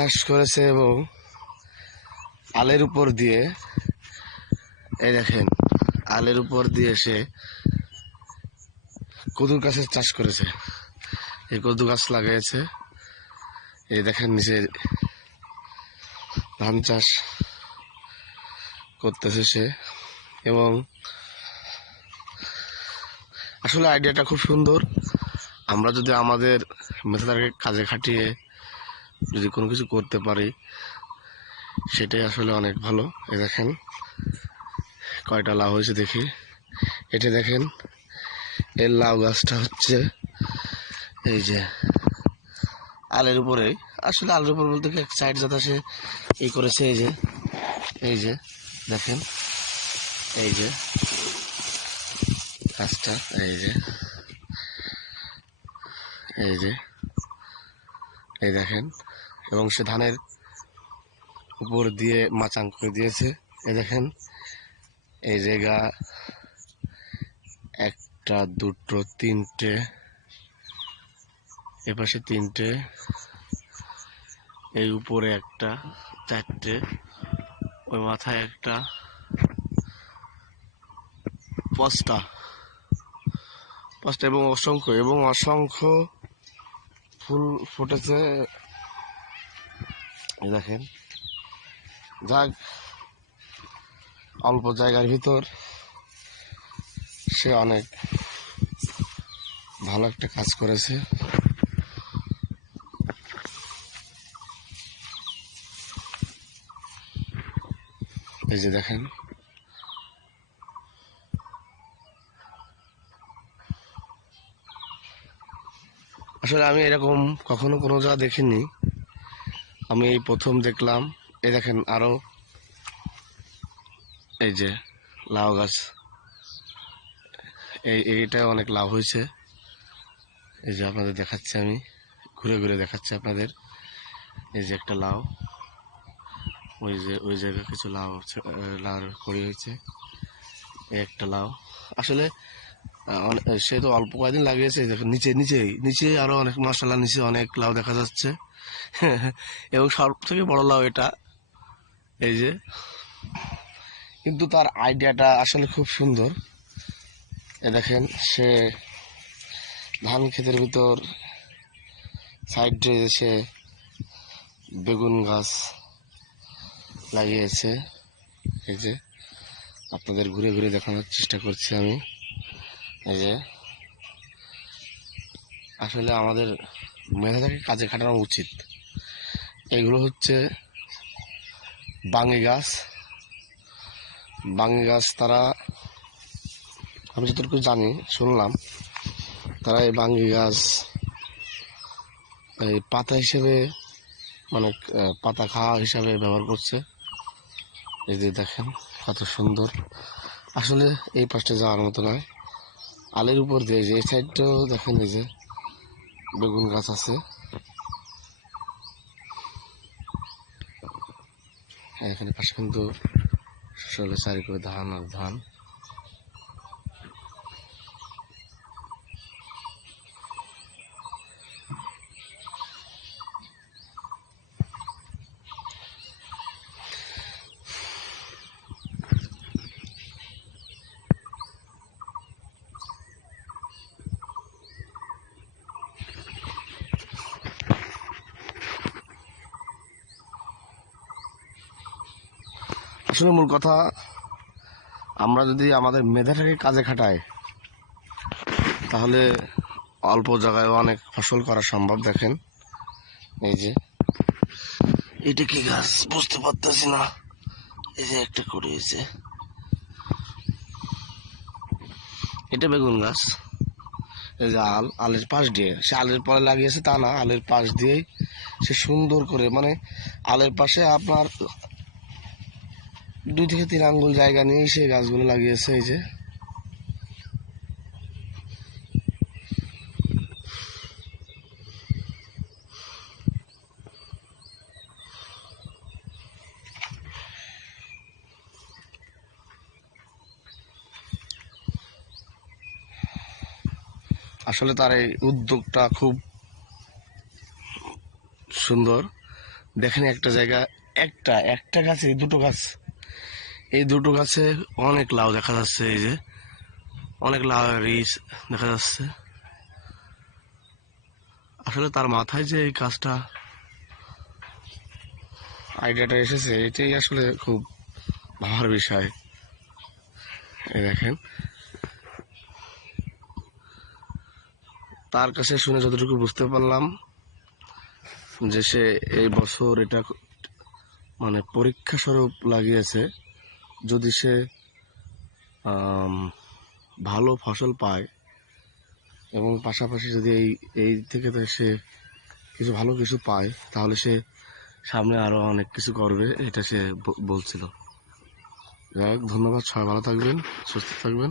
চাষ করেছে এবং আলের উপর দিয়ে, এই দেখেন, আলের উপর দিয়ে সে কদু গাছের চাষ করেছে। এই কদু গাছ লাগিয়েছে। এই দেখেন নিচে ধান চাষ করতেছে সে এবং আসলে আইডিয়াটা খুব সুন্দর। আমরা যদি আমাদের মেধাটাকে কাজে খাটিয়ে যদি কোনো কিছু করতে পারি, সেটাই আসলে অনেক ভালো। এই দেখেন, কয়টা লাউ হয়েছে দেখি। এটা দেখেন, এর লাউ গাছটা হচ্ছে এই যে আলের উপরে। আসলে আলের উপর বলতে এক সাইড যাতে সে এই করেছে, এই যে এই যে, দেখেন, এই যে, গাছটা, এই যে এই যে, এই দেখেন এবং সে ধানের উপর দিয়ে মাচাং করে দিয়েছে। এ দেখেন, এই জায়গা একটা, দুটো, তিনটে, এপাশে তিনটে, এই উপরে একটা, চারটে, ওই মাথায় একটা, পাঁচটা পাঁচটা এবং অসংখ্য এবং অসংখ্য ফুল ফুটেছে। দেখেন। যাক, অল্প জায়গার ভিতর সে অনেক ভালো একটা কাজ করেছে। এই যে দেখেন। আসলে আমি এরকম কখনো কোনো জায়গা দেখিনি। আমি এই প্রথম দেখলাম। এই দেখেন আরও এই যে লাউ গাছ। এই এইটা অনেক লাভ হয়েছে। এই যে আপনাদের দেখাচ্ছি আমি, ঘুরে ঘুরে দেখাচ্ছি আপনাদের। এই যে একটা লাউ। ওই যে, ওই জায়গায় কিছু লাউ লাউর কড়ি হয়েছে। এই একটা লাউ। আসলে সে তো অল্প কয়েকদিন লাগিয়েছে নিচে নিচেই নিচে আরও অনেক মশলা, নিচে অনেক লাউ দেখা যাচ্ছে। এবং সব থেকে বড় লাউ এটা, এই যে। কিন্তু তার আইডিয়াটা আসলে খুব সুন্দর। এ দেখেন, সে ধান ক্ষেতের ভিতর সাইডে সে বেগুন গাছ লাগিয়েছে, এই যে। আপনাদের ঘুরে ঘুরে দেখানোর চেষ্টা করছি আমি। এই যে, আসলে আমাদের মেধাটাকে কাজে খাটানো উচিত। এগুলো হচ্ছে বাঙি গাছ। বাঙি গাছ তারা, আমি যতটুকু জানি, শুনলাম, তারা এই বাঙ্গি গাছ, এই পাতা হিসেবে মানে পাতা খাওয়া হিসাবে ব্যবহার করছে। এই যে দেখেন, কত সুন্দর। আসলে এই পাশটা যাওয়ার মতো নয়। আলের উপর দিয়ে যে সাইডটাও দেখেন এই যে বেগুন গাছ আছে। এখানে পাশে কিন্তু আসলে চারি করে ধান আর ধান। আসলে মূল কথা, আমরা যদি আমাদের মেধাটাকে কাজে খাটাই, তাহলে অল্প জায়গায় অনেক ফসল করা সম্ভব, দেখেন। এই যে, এটা কি গাছ? বুঝতে পারতেছি না। এই যে একটা করে হয়েছে এটা বেগুন গাছ। এই যে আল, আলের পাশ দিয়ে। সে আলের পরে লাগিয়েছে, তা না, আলের পাশ দিয়েই সে সুন্দর করে মানে আলের পাশে আপনার দুই থেকে তিন আঙ্গুল জায়গা নিয়ে সেই গাছগুলো লাগিয়েছে, এই যে। আসলে তার এই উদ্যোগটা খুব সুন্দর। দেখেন একটা জায়গা, একটা একটা গাছে দুটো গাছ। এই দুটো গাছে অনেক লাউ দেখা যাচ্ছে, এই যে। অনেক লাউ রিস দেখা যাচ্ছে। আসলে তার মাথায় যে এই কাজটা আইডিয়াটা এসেছে, এটাই আসলে খুব ভাবার বিষয়। এই দেখেন। তার কাছে শুনে যতটুকু বুঝতে পারলাম যে সে এই বছর এটা মানে পরীক্ষা স্বরূপ লাগিয়েছে, যদি সে ভালো ফসল পায় এবং পাশাপাশি যদি এই এই থেকে সে কিছু ভালো কিছু পায়, তাহলে সে সামনে আরও অনেক কিছু করবে, এটা সে বলছিল। যাই হোক, ধন্যবাদ, সবাই ভালো থাকবেন, সুস্থ থাকবেন।